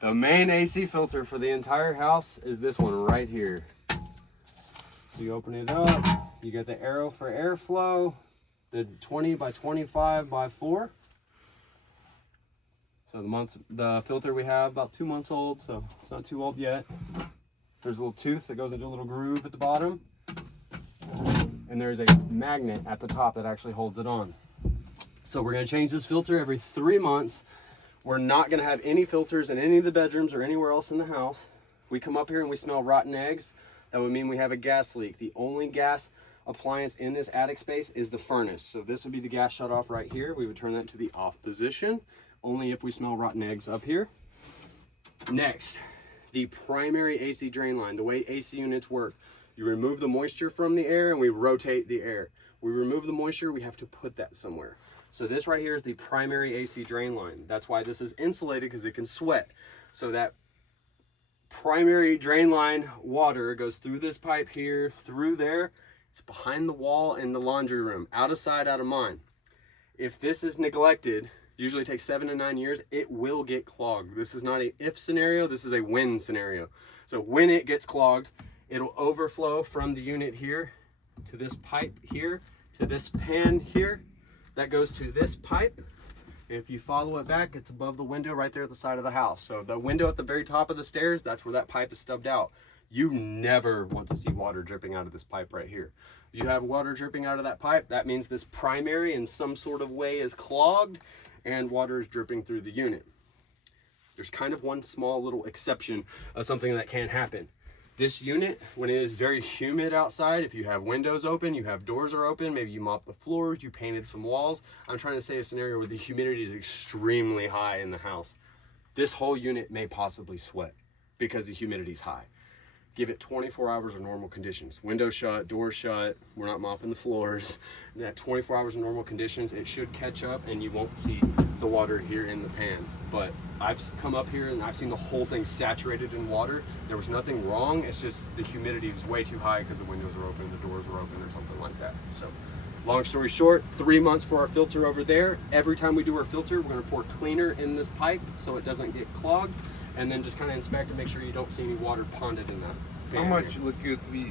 The main AC filter for the entire house is this one right here. So you open it up, you get the arrow for airflow, the 20 by 25 by 4. So the filter we have about 2 months old, so it's not too old yet. There's a little tooth that goes into a little groove at the bottom. And there's a magnet at the top that actually holds it on. So we're gonna change this filter every 3 months. We're not gonna have any filters in any of the bedrooms or anywhere else in the house. We come up here and we smell rotten eggs. That would mean we have a gas leak. The only gas appliance in this attic space is the furnace. So this would be the gas shut off right here. We would turn that to the off position, only if we smell rotten eggs up here. Next, the primary AC drain line. The way AC units work, you remove the moisture from the air and we rotate the air. We remove the moisture, we have to put that somewhere. So this right here is the primary AC drain line. That's why this is insulated, because it can sweat. So that primary drain line water goes through this pipe here, through there. It's behind the wall in the laundry room, out of sight, out of mind. If this is neglected, usually takes 7 to 9 years, it will get clogged. This is not a if scenario, this is a when scenario. So when it gets clogged, it'll overflow from the unit here to this pipe here, to this pan here. That goes to this pipe. If you follow it back, it's above the window right there at the side of the house. So the window at the very top of the stairs, that's where that pipe is stubbed out. You never want to see water dripping out of this pipe right here. You have water dripping out of that pipe, that means this primary in some sort of way is clogged and water is dripping through the unit. There's kind of one small little exception of something that can happen. This unit, when it is very humid outside, if you have windows open, you have doors are open, maybe you mop the floors, you painted some walls. I'm trying to say a scenario where the humidity is extremely high in the house. This whole unit may possibly sweat because the humidity is high. Give it 24 hours of normal conditions. Window shut, door shut, we're not mopping the floors. At 24 hours of normal conditions, it should catch up and you won't see the water here in the pan. But I've come up here and I've seen the whole thing saturated in water. There was nothing wrong, it's just the humidity was way too high because the windows were open, the doors were open or something like that. So long story short, 3 months for our filter over there. Every time we do our filter, we're gonna pour cleaner in this pipe so it doesn't get clogged, and then just kind of inspect and make sure you don't see any water ponded in that. How much would we